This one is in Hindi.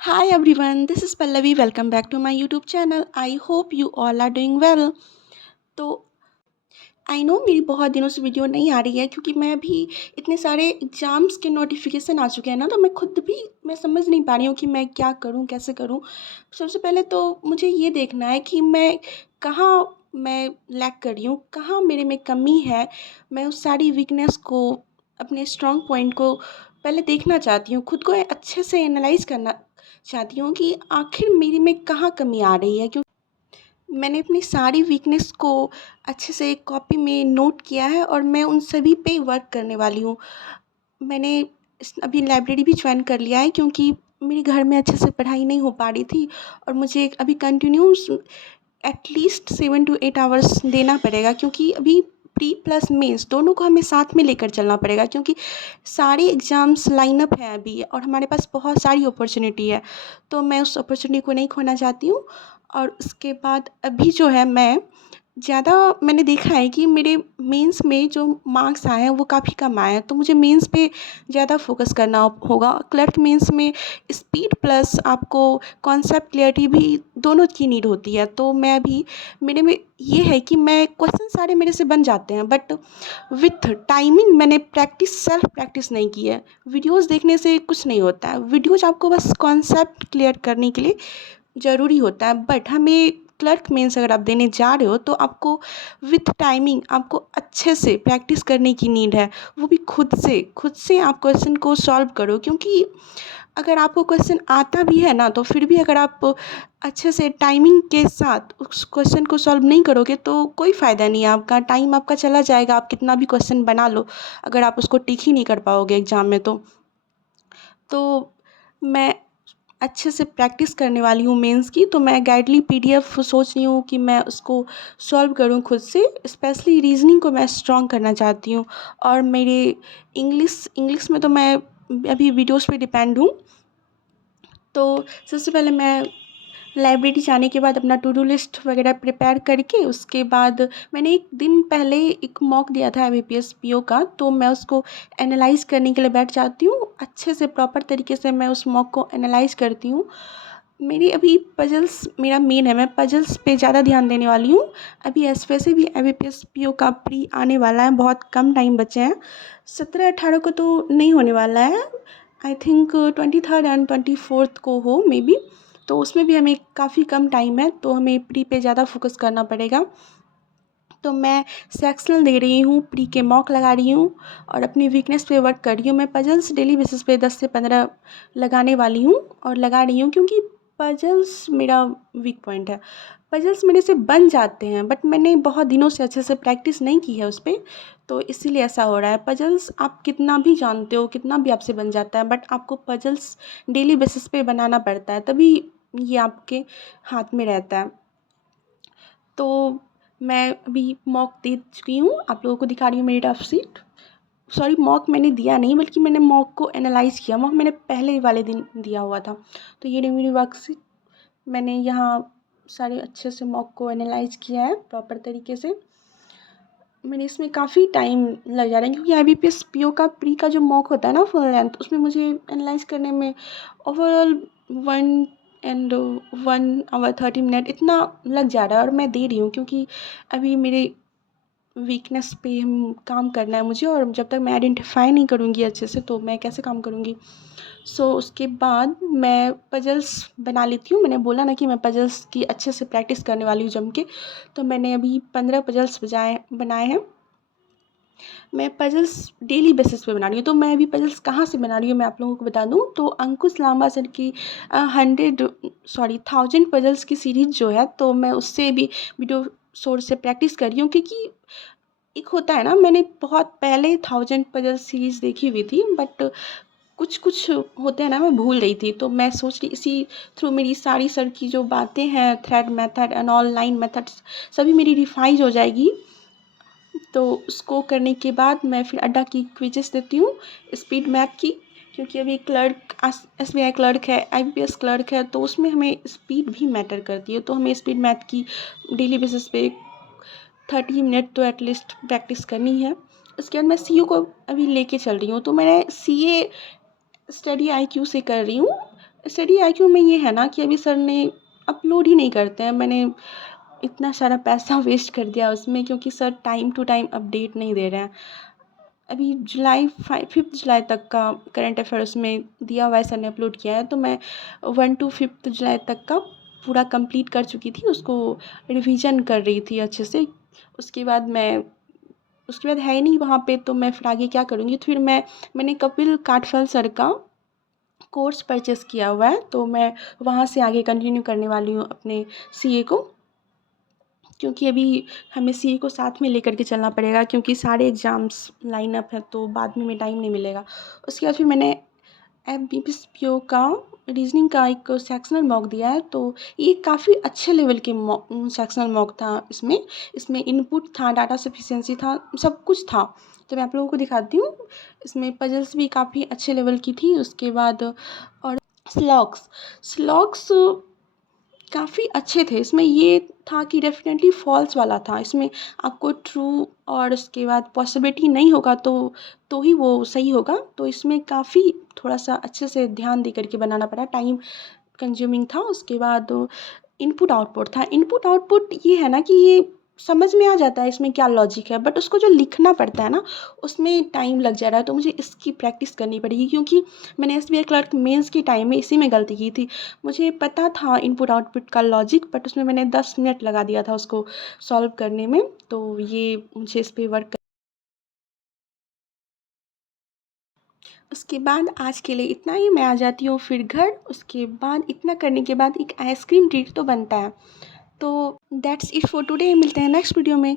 Hi everyone, this is Pallavi. Welcome back to my YouTube channel. I hope you all are doing well. तो आई नो मेरी बहुत दिनों से वीडियो नहीं आ रही है क्योंकि मैं अभी इतने सारे एग्ज़ाम्स के नोटिफिकेशन आ चुके हैं ना, तो मैं समझ नहीं पा रही हूँ कि मैं क्या करूँ, कैसे करूँ। सबसे पहले तो मुझे ये देखना है कि कहाँ मैं लैग कर रही हूँ, कहाँ मेरे में कमी है। मैं उस सारी वीकनेस को, अपने स्ट्रॉन्ग पॉइंट को पहले देखना चाहती हूँ, खुद को अच्छे से एनालाइज़ करना चाहती हूँ कि आखिर मेरी में कहाँ कमी आ रही है। मैंने अपनी सारी वीकनेस को अच्छे से एक कॉपी में नोट किया है और मैं उन सभी पे वर्क करने वाली हूँ। मैंने अभी लाइब्रेरी भी ज्वाइन कर लिया है क्योंकि मेरे घर में अच्छे से पढ़ाई नहीं हो पा रही थी और मुझे अभी कंटिन्यूस एटलीस्ट 7 to 8 आवर्स देना पड़ेगा, क्योंकि अभी प्री प्लस मेंस दोनों को हमें साथ में लेकर चलना पड़ेगा, क्योंकि सारे एग्ज़ाम्स लाइनअप हैं अभी और हमारे पास बहुत सारी अपॉर्चुनिटी है। तो मैं उस अपॉर्चुनिटी को नहीं खोना चाहती हूँ। और उसके बाद अभी जो है, ज़्यादा मैंने देखा है कि मेरे मेंस में जो मार्क्स आए हैं वो काफ़ी कम आए हैं, तो मुझे मेंस पे ज़्यादा फोकस करना होगा। क्लर्क मेंस में स्पीड प्लस आपको कॉन्सेप्ट क्लियरिटी भी दोनों की नीड होती है। तो मैं अभी मेरे में ये है कि मैं क्वेश्चन सारे मेरे से बन जाते हैं, बट विथ टाइमिंग मैंने सेल्फ प्रैक्टिस नहीं की है। वीडियोज़ देखने से कुछ नहीं होता है, वीडियोज़ आपको बस कॉन्सेप्ट क्लियर करने के लिए ज़रूरी होता है, बट हमें क्लर्क मेंस अगर आप देने जा रहे हो तो आपको विथ टाइमिंग आपको अच्छे से प्रैक्टिस करने की नीड है। वो भी खुद से आप क्वेश्चन को सॉल्व करो, क्योंकि अगर आपको क्वेश्चन आता भी है ना, तो फिर भी अगर आप अच्छे से टाइमिंग के साथ उस क्वेश्चन को सॉल्व नहीं करोगे तो कोई फ़ायदा नहीं है, आपका टाइम आपका चला जाएगा। आप कितना भी क्वेश्चन बना लो, अगर आप उसको टिक ही नहीं कर पाओगे एग्ज़ाम में तो मैं अच्छे से प्रैक्टिस करने वाली हूँ मेंस की। तो मैं गाइडली पीडीएफ सोच रही हूँ कि मैं उसको सॉल्व करूँ खुद से। स्पेशली रीजनिंग को मैं स्ट्रॉन्ग करना चाहती हूँ। और मेरे इंग्लिश में तो मैं अभी वीडियोज़ पे डिपेंड हूँ। तो सबसे पहले मैं लाइब्रेरी जाने के बाद अपना टू डू लिस्ट वगैरह प्रिपेयर करके, उसके बाद मैंने एक दिन पहले एक मॉक दिया था एमबीपीएस पीओ का, तो मैं उसको एनालाइज़ करने के लिए बैठ जाती हूँ। अच्छे से प्रॉपर तरीके से मैं उस मॉक को एनालाइज़ करती हूँ। मेरी अभी पजल्स मेरा मेन है, मैं पजल्स पे ज़्यादा ध्यान देने वाली हूँ। अभी एस वैसे भी एमबीपीएस पीओ का प्री आने वाला है, बहुत कम टाइम बचे हैं। 17-18 को तो नहीं होने वाला है, I think 23rd and 24th को हो मे बी। तो उसमें भी हमें काफ़ी कम टाइम है, तो हमें प्री पे ज़्यादा फोकस करना पड़ेगा। तो मैं सेक्शनल दे रही हूँ, प्री के मॉक लगा रही हूँ और अपनी वीकनेस पे वर्क कर रही हूँ। मैं पजल्स डेली बेसिस पे 10 से 15 लगाने वाली हूँ और लगा रही हूँ, क्योंकि पजल्स मेरा वीक पॉइंट है। पजल्स मेरे से बन जाते हैं, बट मैंने बहुत दिनों से अच्छे से प्रैक्टिस नहीं की है उस पर, तो इसीलिए ऐसा हो रहा है। पजल्स आप कितना भी जानते हो, कितना भी आपसे बन जाता है, बट आपको पजल्स डेली बेसिस पे बनाना पड़ता है, तभी ये आपके हाथ में रहता है। तो मैं अभी मॉक दे चुकी हूँ, आप लोगों को दिखा रही हूँ मेरी रफ शीट। सॉरी, मॉक मैंने दिया नहीं, बल्कि मैंने मॉक को एनालाइज़ किया। मॉक मैंने पहले वाले दिन दिया हुआ था। तो ये रही मेरी वर्कशीट। मैंने यहाँ सारे अच्छे से मॉक को एनालाइज़ किया है प्रॉपर तरीके से। मैंने इसमें काफ़ी टाइम लग जा रहा है, क्योंकि आईबीपीएस पीओ का प्री का जो मॉक होता है ना फुल लेंथ, उसमें मुझे एनालाइज़ करने में ओवरऑल 1 hour 30 minutes इतना लग जा रहा है। और मैं दे रही हूँ क्योंकि अभी मेरे वीकनेस पे हम काम करना है मुझे, और जब तक मैं आइडेंटिफाई नहीं करूँगी अच्छे से तो मैं कैसे काम करूँगी। उसके बाद मैं पजल्स बना लेती हूँ। मैंने बोला ना कि मैं पजल्स की अच्छे से प्रैक्टिस करने वाली हूँ जम के। तो मैंने अभी 15 पजल्स बनाए हैं। मैं पजल्स डेली बेसिस पे बना रही हूँ। तो मैं अभी पजल्स कहाँ से बना रही हूँ मैं आप लोगों को बता दूँ, तो अंकुश लांबा सर की 1000 पजल्स की सीरीज़ जो है, तो मैं उससे भी वीडियो सोर्स से प्रैक्टिस कर रही हूँ। क्योंकि एक होता है ना, मैंने बहुत पहले 1000 पजल सीरीज़ देखी हुई थी, बट कुछ कुछ होते हैं ना, मैं भूल रही थी। तो मैं सोच रही इसी थ्रू मेरी सारी सर की जो बातें हैं, thread method and online methods, सभी मेरी रिवाइज हो जाएगी। तो उसको करने के बाद मैं फिर अड्डा की क्विजेस देती हूँ, स्पीड मैथ की। क्योंकि अभी क्लर्क एसबीआई क्लर्क है, आईबीपीएस क्लर्क है, तो उसमें हमें स्पीड भी मैटर करती है। तो हमें स्पीड मैथ की डेली बेसिस पे 30 मिनट तो एटलीस्ट प्रैक्टिस करनी है। उसके बाद मैं सीयू को अभी लेके चल रही हूँ। तो मैंने सीए स्टडी आईक्यू से कर रही हूँ। स्टडी IQ में ये है ना कि अभी सर ने अपलोड ही नहीं करते हैं। मैंने इतना सारा पैसा वेस्ट कर दिया उसमें, क्योंकि sir time to time update नहीं दे रहे हैं। अभी जुलाई 5 जुलाई तक का करंट अफेयर्स में दिया हुआ है, सर ने अपलोड किया है, तो मैं 1 to 5 जुलाई तक का पूरा कंप्लीट कर चुकी थी, उसको रिवीजन कर रही थी अच्छे से। उसके बाद है ही नहीं वहाँ पे, तो मैं फिर आगे क्या करूँगी। तो फिर मैंने कपिल काठफल सर का कोर्स परचेस किया हुआ है, तो मैं वहाँ से आगे कंटिन्यू करने वाली हूँ अपने CA को, क्योंकि अभी हमें CA को साथ में लेकर के चलना पड़ेगा, क्योंकि सारे एग्ज़ाम्स लाइन अप है, तो बाद में टाइम नहीं मिलेगा। उसके बाद फिर मैंने FBPO का रीजनिंग का एक सेक्शनल मॉक दिया है, तो ये काफ़ी अच्छे लेवल के सेक्शनल मॉक था। इसमें इनपुट था, डाटा सफिशिएंसी था, सब कुछ था। तो मैं आप लोगों को दिखाती हूँ। इसमें पजल्स भी काफ़ी अच्छे लेवल की थी। उसके बाद और स्लॉग्स काफ़ी अच्छे थे। इसमें ये था कि डेफिनेटली फॉल्स वाला था। इसमें आपको ट्रू और उसके बाद पॉसिबिलिटी नहीं होगा तो ही वो सही होगा। तो इसमें काफ़ी थोड़ा-सा अच्छे से ध्यान दे कर के बनाना पड़ा, टाइम कंज्यूमिंग था। उसके बाद इनपुट आउटपुट था। इनपुट आउटपुट ये है ना कि ये समझ में आ जाता है इसमें क्या लॉजिक है, बट उसको जो लिखना पड़ता है ना, उसमें टाइम लग जा रहा है। तो मुझे इसकी प्रैक्टिस करनी पड़ेगी, क्योंकि मैंने SBI क्लर्क मेंस के टाइम में इसी में गलती की थी। मुझे पता था इनपुट आउटपुट का लॉजिक, बट उसमें मैंने 10 मिनट लगा दिया था उसको सॉल्व करने में। तो ये मुझे इस पे वर्क उसके बाद आज के लिए इतना ही। मैं आ जाती हूँ फिर घर। उसके बाद इतना करने के बाद एक आइसक्रीम ट्रीट तो बनता है। तो दैट्स इट फॉर टुडे। मिलते हैं नेक्स्ट वीडियो में।